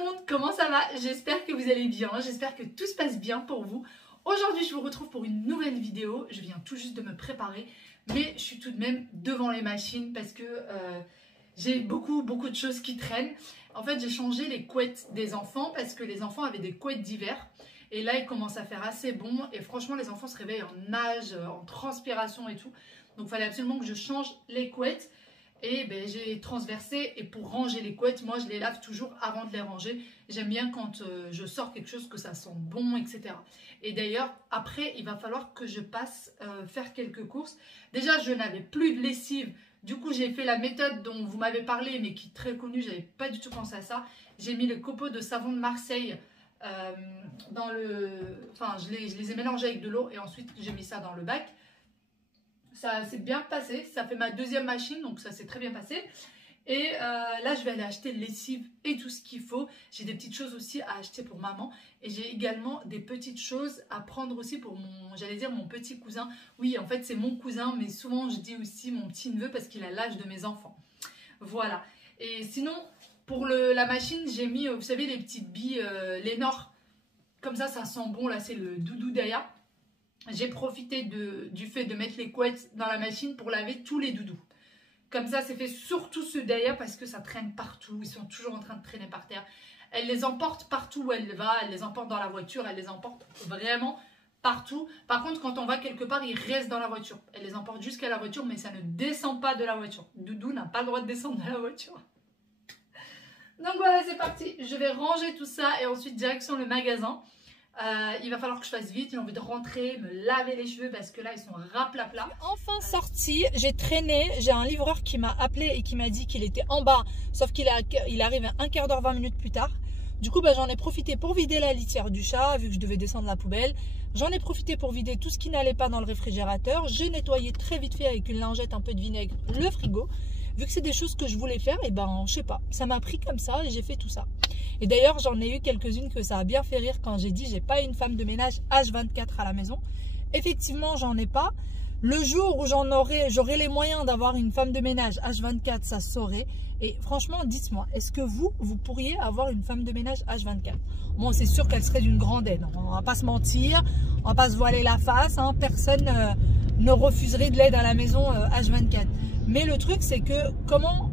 monde, comment ça va? J'espère que vous allez bien, j'espère que tout se passe bien pour vous. Aujourd'hui je vous retrouve pour une nouvelle vidéo, je viens tout juste de me préparer, mais je suis tout de même devant les machines parce que j'ai beaucoup de choses qui traînent. En fait j'ai changé les couettes des enfants parce que les enfants avaient des couettes d'hiver. Et là il commence à faire assez bon et franchement les enfants se réveillent en nage, en transpiration et tout. Donc il fallait absolument que je change les couettes. Et ben, j'ai transversé et pour ranger les couettes, moi je les lave toujours avant de les ranger. J'aime bien quand je sors quelque chose que ça sent bon, etc. Et d'ailleurs, après, il va falloir que je passe faire quelques courses. Déjà, je n'avais plus de lessive. Du coup, j'ai fait la méthode dont vous m'avez parlé, mais qui est très connue. Je n'avais pas du tout pensé à ça. J'ai mis le copeaux de savon de Marseille dans le... Enfin, je les ai mélangés avec de l'eau et ensuite j'ai mis ça dans le bac. Ça s'est bien passé, ça fait ma deuxième machine, donc ça s'est très bien passé. Et là, je vais aller acheter le lessive et tout ce qu'il faut. J'ai des petites choses aussi à acheter pour maman. Et j'ai également des petites choses à prendre aussi pour mon, j'allais dire mon petit cousin. Oui, en fait, c'est mon cousin, mais souvent, je dis aussi mon petit neveu parce qu'il a l'âge de mes enfants. Voilà. Et sinon, pour la machine, j'ai mis, vous savez, les petites billes Lénore. Comme ça sent bon. Là, c'est le doudou Daya. J'ai profité du fait de mettre les couettes dans la machine pour laver tous les doudous. Comme ça, c'est fait surtout ceux d'Aya parce que ça traîne partout. Ils sont toujours en train de traîner par terre. Elle les emporte partout où elle va. Elle les emporte dans la voiture. Elle les emporte vraiment partout. Par contre, quand on va quelque part, ils restent dans la voiture. Elle les emporte jusqu'à la voiture, mais ça ne descend pas de la voiture. Doudou n'a pas le droit de descendre de la voiture. Donc voilà, c'est parti. Je vais ranger tout ça et ensuite direction le magasin. Il va falloir que je fasse vite, j'ai envie de rentrer, me laver les cheveux parce que là ils sont raplapla. Enfin sorti, j'ai traîné, j'ai un livreur qui m'a appelé et qui m'a dit qu'il était en bas, sauf qu'il arrive un quart d'heure, 20 minutes plus tard. Du coup j'en ai profité pour vider la litière du chat, vu que je devais descendre la poubelle. J'en ai profité pour vider tout ce qui n'allait pas dans le réfrigérateur. J'ai nettoyé très vite fait avec une lingette, un peu de vinaigre, le frigo. Vu que c'est des choses que je voulais faire, et ben je sais pas, ça m'a pris comme ça et j'ai fait tout ça. Et d'ailleurs j'en ai eu quelques-unes que ça a bien fait rire quand j'ai dit j'ai pas une femme de ménage H24 à la maison. Effectivement j'en ai pas. Le jour où j'aurai les moyens d'avoir une femme de ménage H24, ça se saurait. Et franchement dites-moi, est-ce que vous pourriez avoir une femme de ménage H24? Bon, c'est sûr qu'elle serait d'une grande aide, on va pas se mentir, on va pas se voiler la face, hein. Personne ne refuserait de l'aide à la maison H24. Mais le truc, c'est que comment...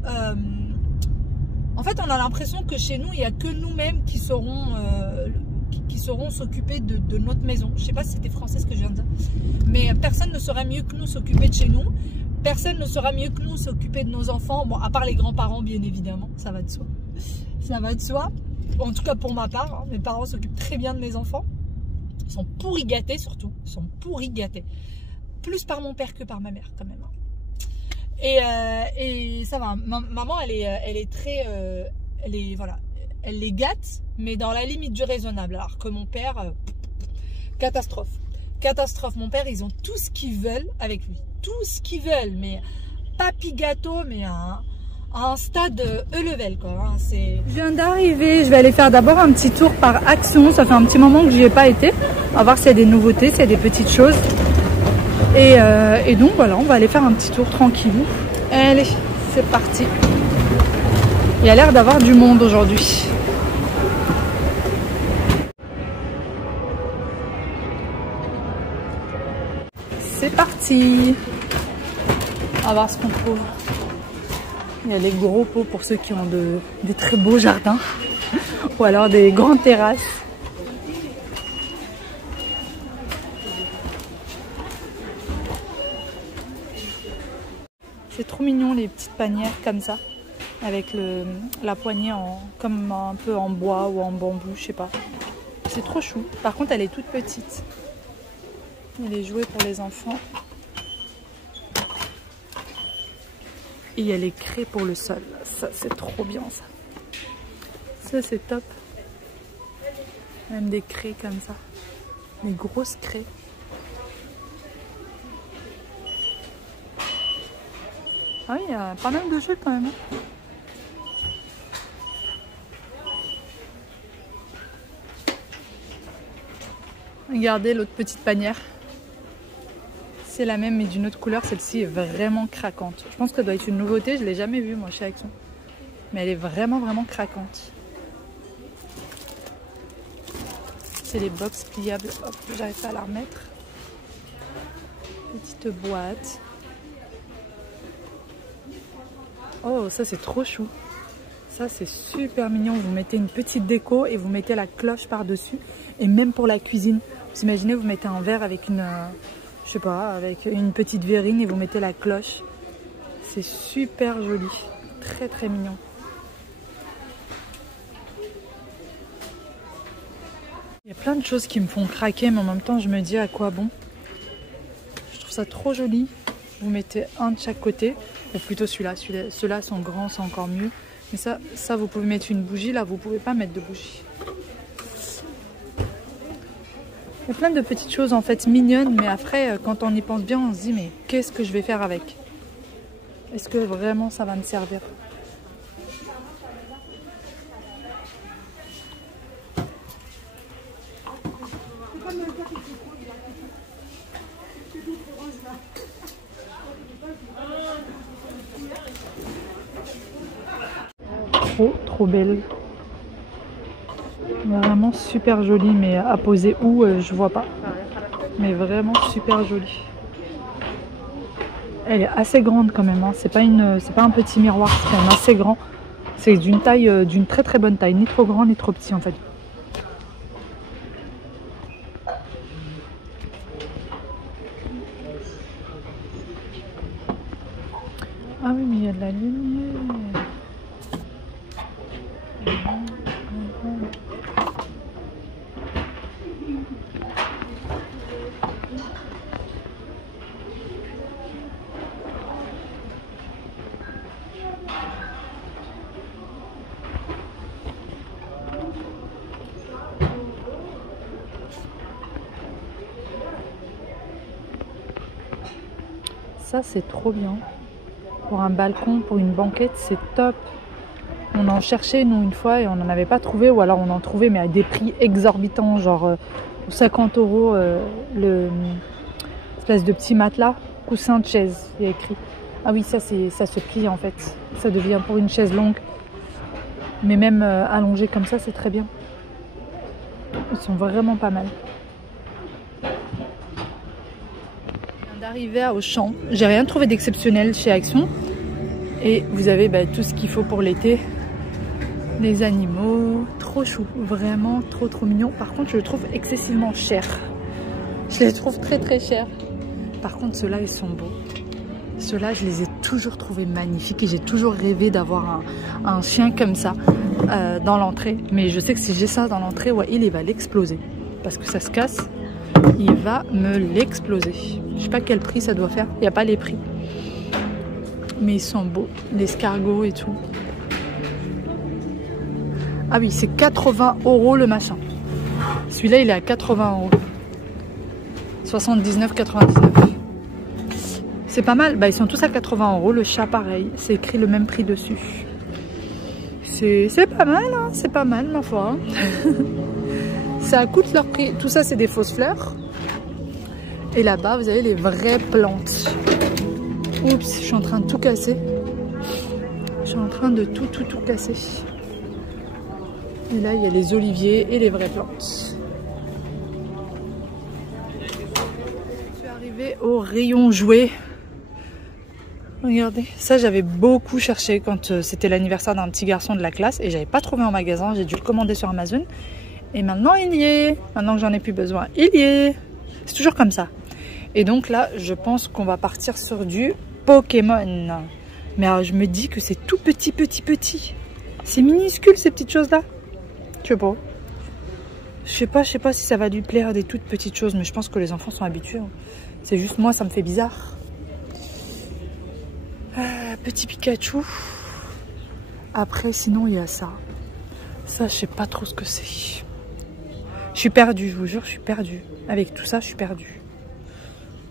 en fait, on a l'impression que chez nous, il n'y a que nous-mêmes qui sauront s'occuper de notre maison. Je ne sais pas si c'était français ce que je viens de dire. Mais personne ne saura mieux que nous s'occuper de chez nous. Personne ne saura mieux que nous s'occuper de nos enfants. Bon, à part les grands-parents, bien évidemment. Ça va de soi. Ça va de soi. En tout cas, pour ma part, hein, mes parents s'occupent très bien de mes enfants. Ils sont pourri gâtés, surtout. Ils sont pourri gâtés. Plus par mon père que par ma mère, quand même. Hein. Et ça va, maman elle est très voilà, elle les gâte mais dans la limite du raisonnable, alors que mon père catastrophe, mon père ils ont tout ce qu'ils veulent avec lui, tout ce qu'ils veulent, mais papy gâteau, mais à un stade E-level quoi, hein, c'est... Je viens d'arriver, je vais aller faire d'abord un petit tour par Action, ça fait un petit moment que j'y ai pas été, on va voir s'il y a des nouveautés, s'il y a des petites choses. Et donc voilà, on va aller faire un petit tour tranquillou. Allez, c'est parti. Il y a l'air d'avoir du monde aujourd'hui. C'est parti. On va voir ce qu'on trouve. Il y a les gros pots pour ceux qui ont des très beaux jardins. Ou alors des grandes terrasses. C'est trop mignon les petites panières comme ça, avec la poignée comme un peu en bois ou en bambou, je sais pas. C'est trop chou. Par contre, elle est toute petite. Il y a les jouets pour les enfants. Et il y a les craies pour le sol. Ça, c'est trop bien ça. Ça, c'est top. Même des craies comme ça. Des grosses craies. Ah oui, il y a pas mal de jeux quand même. Regardez l'autre petite panière. C'est la même mais d'une autre couleur. Celle-ci est vraiment craquante. Je pense que ça doit être une nouveauté. Je ne l'ai jamais vue moi chez Action. Mais elle est vraiment craquante. C'est les box pliables. Hop, j'arrive pas à la remettre. Petite boîte. Oh, ça c'est trop chou. Ça c'est super mignon. Vous mettez une petite déco et vous mettez la cloche par-dessus. Et même pour la cuisine. Vous imaginez, vous mettez un verre avec une, je sais pas, avec une petite verrine et vous mettez la cloche. C'est super joli. Très très mignon. Il y a plein de choses qui me font craquer, mais en même temps je me dis à quoi bon. Je trouve ça trop joli. Vous mettez un de chaque côté, ou plutôt celui-là. Ceux-là sont grands, c'est encore mieux. Mais ça vous pouvez mettre une bougie, là vous pouvez pas mettre de bougie. Il y a plein de petites choses en fait mignonnes, mais après quand on y pense bien, on se dit mais qu'est-ce que je vais faire avec? Est-ce que vraiment ça va me servir? Trop belle. Vraiment super jolie, mais à poser où, je vois pas. Mais vraiment super jolie. Elle est assez grande quand même, hein. C'est pas un petit miroir, c'est quand même assez grand. C'est d'une taille, d'une très très bonne taille, ni trop grand ni trop petit en fait. Ah oui, mais il y a de la lumière. Ça c'est trop bien. Pour un balcon, pour une banquette, c'est top. On en cherchait nous une fois et on n'en avait pas trouvé, ou alors on en trouvait mais à des prix exorbitants, genre 50 € le espèce de petit matelas, coussin de chaise, il y a écrit. Ah oui, ça se plie en fait. Ça devient pour une chaise longue. Mais même allongé comme ça, c'est très bien. Ils sont vraiment pas mal. D'arriver à Auchan, j'ai rien trouvé d'exceptionnel chez Action et vous avez tout ce qu'il faut pour l'été, les animaux, trop chou, vraiment trop mignon. Par contre je le trouve excessivement cher, je les trouve très très chers. Par contre ceux-là ils sont beaux, ceux-là je les ai toujours trouvés magnifiques et j'ai toujours rêvé d'avoir un chien comme ça dans l'entrée, mais je sais que si j'ai ça dans l'entrée, ouais, il va l'exploser parce que ça se casse. Il va me l'exploser. Je sais pas quel prix ça doit faire. Il n'y a pas les prix. Mais ils sont beaux. L'escargot et tout. Ah oui, c'est 80 € le machin. Celui-là, il est à 80 €. 79,99. C'est pas mal. Ils sont tous à 80 €. Le chat, pareil. C'est écrit le même prix dessus. C'est pas mal, hein. C'est pas mal, ma foi. Ça coûte leur prix. Tout ça, c'est des fausses fleurs. Et là-bas, vous avez les vraies plantes. Oups, je suis en train de tout casser. Je suis en train de tout casser. Et là, il y a les oliviers et les vraies plantes. Je suis arrivée au rayon jouets. Regardez, ça j'avais beaucoup cherché quand c'était l'anniversaire d'un petit garçon de la classe et j'avais pas trouvé en magasin. J'ai dû le commander sur Amazon. Et maintenant il y est, maintenant que j'en ai plus besoin, il y est. C'est toujours comme ça. Et donc là, je pense qu'on va partir sur du Pokémon. Mais alors, je me dis que c'est tout petit. C'est minuscule ces petites choses-là. Je sais pas si ça va lui plaire des toutes petites choses, mais je pense que les enfants sont habitués. C'est juste moi, ça me fait bizarre. Petit Pikachu. Après, sinon, il y a ça. Ça, je sais pas trop ce que c'est. Je suis perdue, je vous jure, je suis perdue. Avec tout ça, je suis perdue.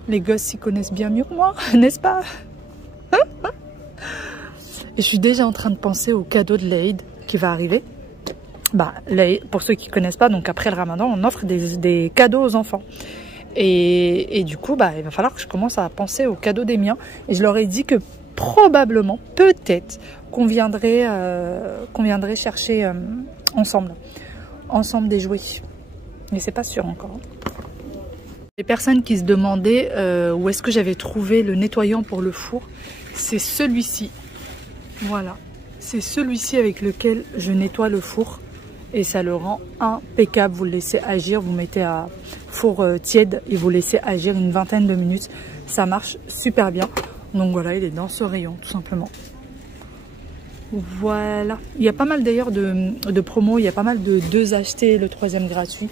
Les gosses s'y connaissent bien mieux que moi, n'est-ce pas? Et je suis déjà en train de penser au cadeau de l'Aïd qui va arriver. L'Aïd, pour ceux qui ne connaissent pas, donc après le Ramadan, on offre des cadeaux aux enfants. Et du coup, il va falloir que je commence à penser aux cadeaux des miens. Et je leur ai dit que probablement, peut-être, qu'on viendrait chercher ensemble des jouets. Mais c'est pas sûr encore. Les personnes qui se demandaient où est-ce que j'avais trouvé le nettoyant pour le four, c'est celui-ci. Voilà, c'est celui-ci avec lequel je nettoie le four et ça le rend impeccable. Vous le laissez agir, vous mettez à four tiède et vous laissez agir une vingtaine de minutes. Ça marche super bien. Donc voilà, il est dans ce rayon tout simplement. Voilà, il y a pas mal d'ailleurs de promos, il y a pas mal de 2 achetés, le 3e gratuit.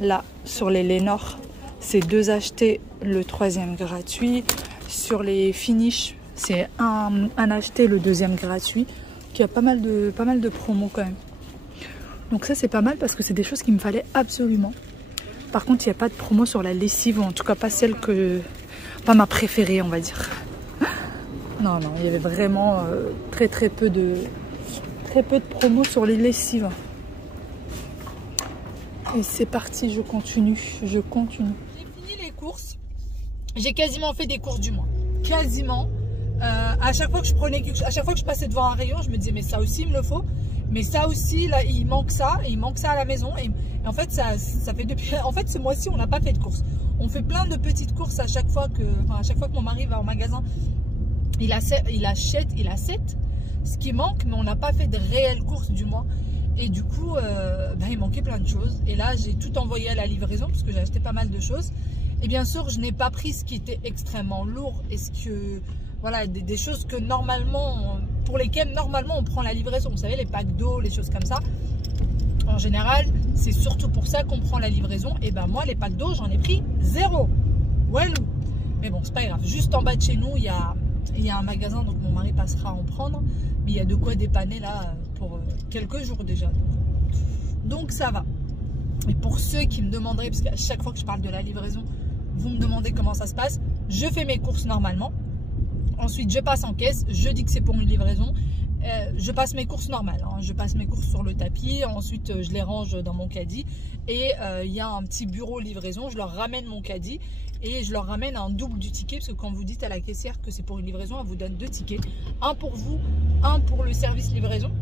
Là, sur les Lénore, c'est 2 achetés, le 3e gratuit. Sur les Finish, c'est un acheté, le 2e gratuit. Il y a pas mal de promos quand même. Donc ça, c'est pas mal parce que c'est des choses qu'il me fallait absolument. Par contre, il n'y a pas de promo sur la lessive, ou en tout cas pas celle que... Pas ma préférée, on va dire. Non, non, il y avait vraiment très peu de promos sur les lessives. Et c'est parti, je continue. J'ai fini les courses. J'ai quasiment fait des courses du mois. Quasiment. À chaque fois que je passais devant un rayon, je me disais mais ça aussi il me le faut. Mais ça aussi, là, il manque ça. Et il manque ça à la maison. Et en fait, ça fait depuis... En fait, ce mois-ci, on n'a pas fait de courses. On fait plein de petites courses à chaque fois que mon mari va au magasin. Il achète ce qui manque, mais on n'a pas fait de réelles courses du mois. Et du coup, il manquait plein de choses. Et là, j'ai tout envoyé à la livraison parce que j'ai acheté pas mal de choses. Et bien sûr, je n'ai pas pris ce qui était extrêmement lourd et ce que... Voilà, des choses que normalement, pour lesquelles normalement on prend la livraison. Vous savez, les packs d'eau, les choses comme ça. En général, c'est surtout pour ça qu'on prend la livraison. Et ben moi, les packs d'eau, j'en ai pris 0. Walou. Mais bon, c'est pas grave. Juste en bas de chez nous, il y a un magasin, donc mon mari passera en prendre. Mais il y a de quoi dépanner là pour quelques jours déjà. Donc ça va. Et pour ceux qui me demanderaient, parce qu'à chaque fois que je parle de la livraison, vous me demandez comment ça se passe. Je fais mes courses normalement. Ensuite, je passe en caisse. Je dis que c'est pour une livraison. Je passe mes courses normales. Hein. Je passe mes courses sur le tapis. Ensuite, je les range dans mon caddie. Et il y a un petit bureau livraison. Je leur ramène mon caddie. Et je leur ramène un double du ticket. Parce que quand vous dites à la caissière que c'est pour une livraison, elle vous donne 2 tickets. Un pour vous, un pour le service livraison.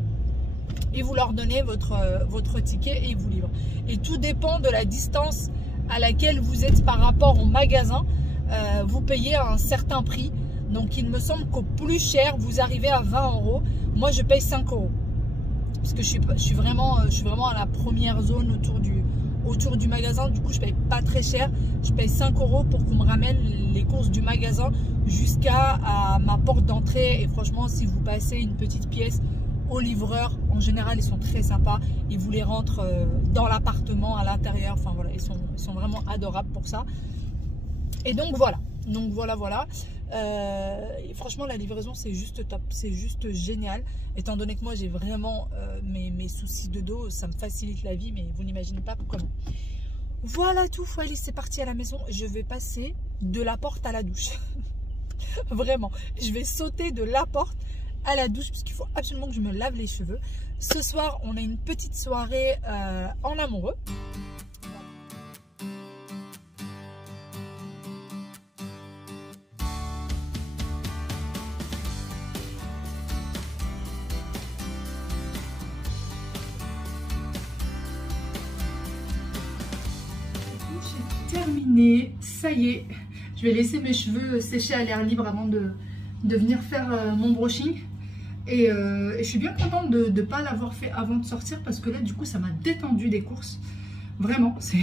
Et vous leur donnez votre ticket et ils vous livrent. Et tout dépend de la distance à laquelle vous êtes par rapport au magasin. Vous payez un certain prix. Donc il me semble qu'au plus cher, vous arrivez à 20 €. Moi, je paye 5 €. Parce que je suis vraiment à la première zone autour du magasin. Du coup, je paye pas très cher. Je paye 5 € pour qu'on me ramène les courses du magasin jusqu'à ma porte d'entrée. Et franchement, si vous passez une petite pièce au livreur, en général, ils sont très sympas. Ils vous les rentrent dans l'appartement, à l'intérieur. Enfin voilà, ils sont vraiment adorables pour ça. Et donc voilà. Et franchement, la livraison, c'est juste top, c'est juste génial. Étant donné que moi, j'ai vraiment mes soucis de dos, ça me facilite la vie, mais vous n'imaginez pas comment. Voilà tout, allez, c'est parti à la maison. Je vais passer de la porte à la douche. Vraiment, je vais sauter de la porte à la douche parce qu'il faut absolument que je me lave les cheveux. Ce soir, on a une petite soirée en amoureux. Terminé, ça y est, je vais laisser mes cheveux sécher à l'air libre avant de venir faire mon brushing et je suis bien contente de ne pas l'avoir fait avant de sortir parce que là du coup ça m'a détendu des courses, vraiment c'est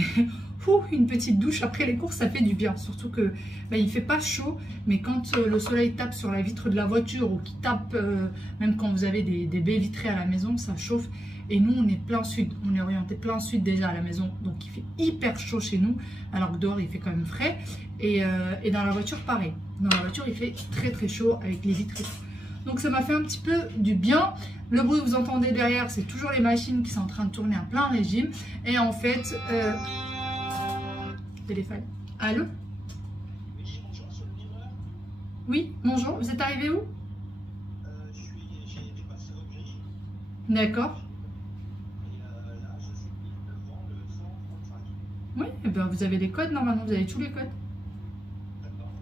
une petite douche après les courses, ça fait du bien, surtout que il fait pas chaud, mais quand le soleil tape sur la vitre de la voiture ou qui tape même quand vous avez des baies vitrées à la maison, ça chauffe. Et nous, on est plein sud, on est orienté plein sud déjà à la maison, donc il fait hyper chaud chez nous, alors que dehors il fait quand même frais. Et dans la voiture, pareil. Dans la voiture, il fait très chaud avec les vitres. Donc ça m'a fait un petit peu du bien. Le bruit que vous entendez derrière, c'est toujours les machines qui sont en train de tourner à plein régime. Et en fait, téléphone. Allô? Oui, bonjour, monsieur le livreur. Oui, bonjour. Vous êtes arrivé où? J'ai dépassé au gris. D'accord. Là, je suis devant le 135. Oui, et ben vous avez les codes normalement, vous avez tous les codes. D'accord.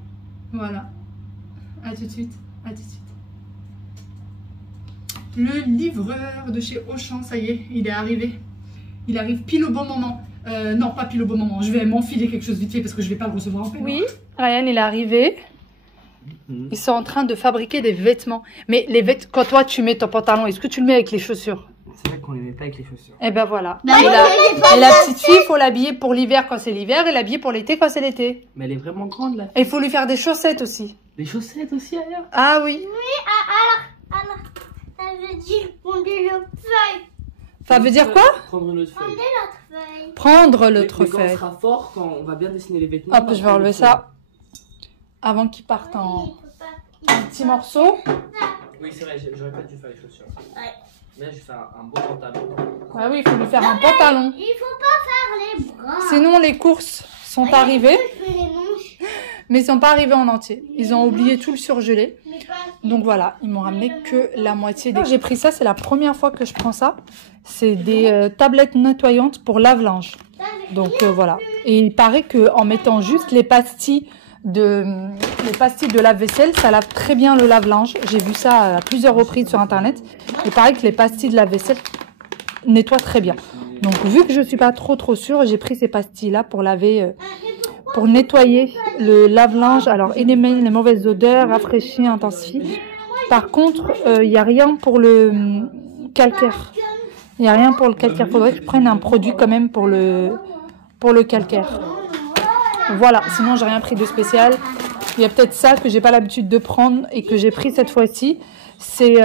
Voilà. À tout de suite. À tout de suite. Le livreur de chez Auchan, ça y est, il est arrivé. Il arrive pile au bon moment. Non, pas pile au bon moment. Je vais m'enfiler quelque chose vite fait parce que je vais pas le recevoir en peignoir. Oui, Ryan il est arrivé. Ils sont en train de fabriquer des vêtements. Mais les vêtements, quand toi tu mets ton pantalon, est-ce que tu le mets avec les chaussures? C'est vrai qu'on les met pas avec les chaussures. Et ben voilà. Et la petite fille, il faut l'habiller pour l'hiver quand c'est l'hiver et l'habiller pour l'été quand c'est l'été. Mais elle est vraiment grande là. Et il faut lui faire des chaussettes aussi. Des chaussettes aussi ailleurs. Ah oui. Oui, alors, ça veut dire prendre l'autre feuille. Ça veut dire quoi? Prendre une autre Prendre feuille. l'autre feuille. Prendre l'autre Mais quand on feuille. sera fort, quand on va bien dessiner les vêtements. Hop, je vais enlever ça. Avant qu'il parte en petits morceaux. Oui, c'est vrai, j'aurais pas dû faire les chaussures. Ouais. Mais là, je vais faire un beau pantalon. Ah oui, il faut lui faire un pantalon. Il faut pas faire les bras. Sinon, les courses sont arrivées, Je fais les manches, mais ils sont pas arrivés en entier. Ils ont oublié tout le surgelé. mais pas. Donc voilà, ils m'ont ramené que la moitié des... J'ai pris ça, c'est la première fois que je prends ça. C'est des tablettes nettoyantes pour lave-linge. Donc voilà. Et il paraît qu'en mettant juste les pastilles de lave-vaisselle, ça lave très bien le lave-linge. J'ai vu ça à plusieurs reprises sur internet. Il paraît que les pastilles de lave-vaisselle nettoient très bien. Donc vu que je suis pas trop sûre, j'ai pris ces pastilles là pour laver, pour nettoyer le lave-linge. Alors éliminer les mauvaises odeurs, rafraîchir, intensifier. Par contre, il n'y a rien pour le calcaire. Il n'y a rien pour le calcaire. Faudrait que je prenne un produit quand même pour le calcaire. Voilà, sinon j'ai rien pris de spécial. Il y a peut-être ça que j'ai pas l'habitude de prendre et que j'ai pris cette fois-ci. C'est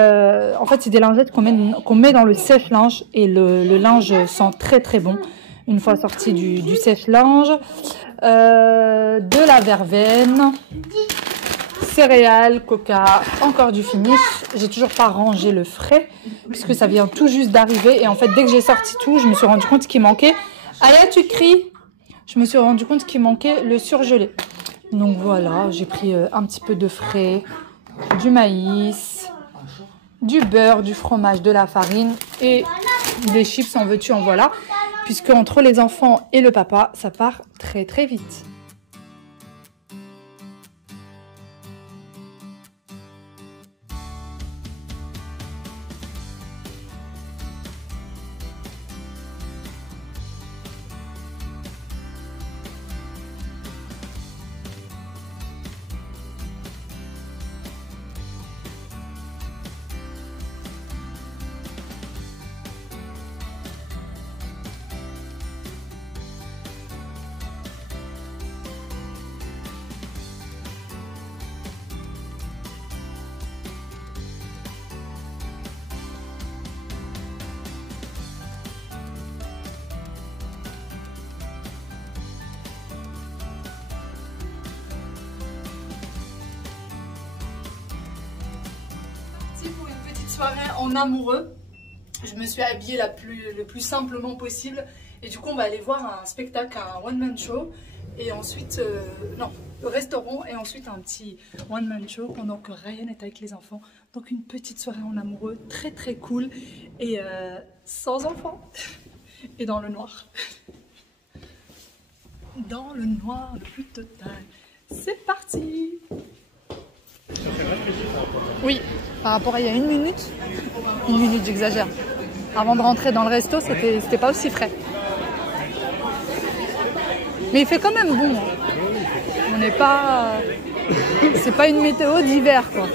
en fait c'est des lingettes qu'on met dans le sèche-linge et le linge sent très bon une fois sorti du sèche-linge. De la verveine, céréales, coca, encore du finish. J'ai toujours pas rangé le frais puisque ça vient tout juste d'arriver et en fait dès que j'ai sorti tout, je me suis rendu compte qu'il manquait. Aya, tu cries? Je me suis rendu compte qu'il manquait le surgelé. Donc voilà, j'ai pris un petit peu de frais, du maïs, du beurre, du fromage, de la farine et des chips en veux-tu en voilà. Puisque entre les enfants et le papa, ça part très vite. Pour une petite soirée en amoureux, je me suis habillée le plus simplement possible et du coup on va aller voir un spectacle, un one man show et ensuite le restaurant et ensuite un petit one man show pendant que Ryan est avec les enfants. Donc une petite soirée en amoureux très cool et sans enfants et dans le noir. Dans le noir le plus total. C'est parti. Oui, par rapport à il y a une minute j'exagère. Avant de rentrer dans le resto, c'était pas aussi frais. Mais il fait quand même bon. On n'est pas... C'est pas une météo d'hiver, quoi.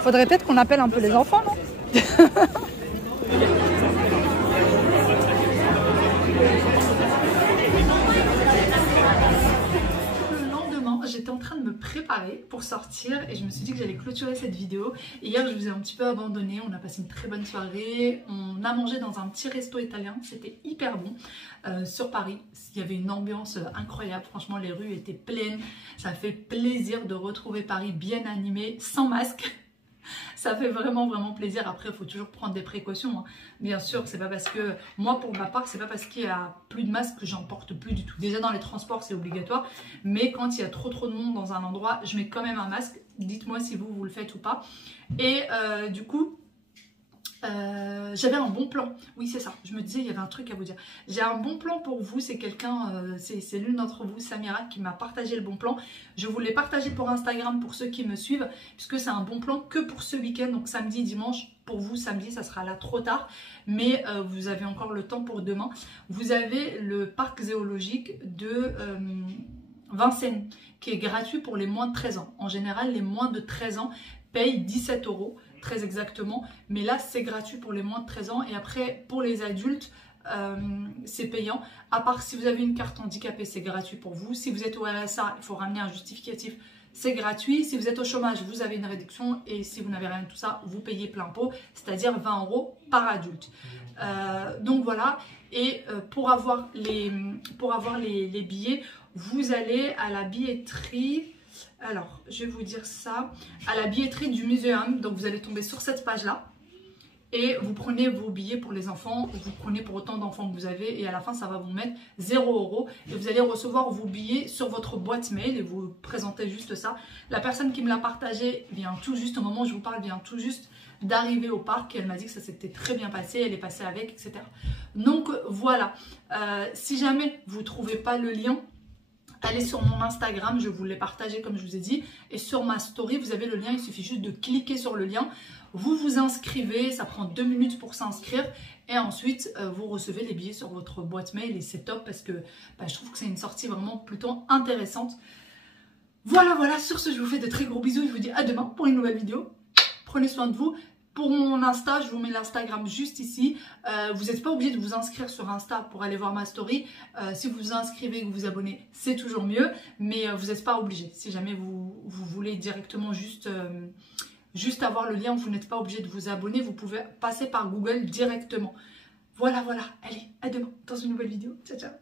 Faudrait peut-être qu'on appelle un peu les enfants, non? J'étais en train de me préparer pour sortir et je me suis dit que j'allais clôturer cette vidéo. Et hier je vous ai un petit peu abandonné, on a passé une très bonne soirée, on a mangé dans un petit resto italien, c'était hyper bon sur Paris. Il y avait une ambiance incroyable, franchement les rues étaient pleines, ça fait plaisir de retrouver Paris bien animé, sans masque. Ça fait vraiment plaisir. Après il faut toujours prendre des précautions hein. Bien sûr, c'est pas parce que moi pour ma part c'est pas parce qu'il y a plus de masque que j'en porte plus du tout. Déjà dans les transports c'est obligatoire, mais quand il y a trop de monde dans un endroit je mets quand même un masque. Dites-moi si vous le faites ou pas. Et du coup j'avais un bon plan. Oui c'est ça, je me disais il y avait un truc à vous dire. J'ai un bon plan pour vous, c'est quelqu'un, c'est l'une d'entre vous, Samira, qui m'a partagé le bon plan. Je vous l'ai partagé pour Instagram pour ceux qui me suivent, puisque c'est un bon plan que pour ce week-end, donc samedi, dimanche. pour vous samedi, ça sera là trop tard, mais vous avez encore le temps pour demain. Vous avez le parc zoologique de Vincennes qui est gratuit pour les moins de 13 ans. En général, les moins de 13 ans payent 17 €, très exactement, mais là c'est gratuit pour les moins de 13 ans et après pour les adultes, c'est payant, à part si vous avez une carte handicapée, c'est gratuit pour vous. Si vous êtes au RSA, il faut ramener un justificatif, c'est gratuit. Si vous êtes au chômage, vous avez une réduction et si vous n'avez rien de tout ça, vous payez plein pot, c'est-à-dire 20 € par adulte. Donc voilà, et pour avoir les billets, vous allez à la billetterie. Alors, je vais vous dire ça, à la billetterie du muséum, donc vous allez tomber sur cette page-là. Et vous prenez vos billets pour les enfants, vous prenez pour autant d'enfants que vous avez et à la fin ça va vous mettre 0 € et vous allez recevoir vos billets sur votre boîte mail et vous présentez juste ça. La personne qui me l'a partagé vient tout juste, au moment où je vous parle, vient tout juste d'arriver au parc et elle m'a dit que ça s'était très bien passé, elle est passée avec, etc. Donc voilà, si jamais vous ne trouvez pas le lien, allez sur mon Instagram, je vous l'ai partagé comme je vous ai dit, et sur ma story vous avez le lien, il suffit juste de cliquer sur le lien. Vous vous inscrivez, ça prend 2 minutes pour s'inscrire et ensuite vous recevez les billets sur votre boîte mail et c'est top parce que je trouve que c'est une sortie vraiment plutôt intéressante. Voilà, sur ce je vous fais de très gros bisous, je vous dis à demain pour une nouvelle vidéo. Prenez soin de vous. Pour mon Insta, je vous mets l'Instagram juste ici. Vous n'êtes pas obligé de vous inscrire sur Insta pour aller voir ma story. Si vous vous inscrivez et que vous vous abonnez, c'est toujours mieux, mais vous n'êtes pas obligé. Si jamais vous voulez directement juste avoir le lien, vous n'êtes pas obligé de vous abonner, vous pouvez passer par Google directement. Voilà, allez, à demain dans une nouvelle vidéo. Ciao, ciao.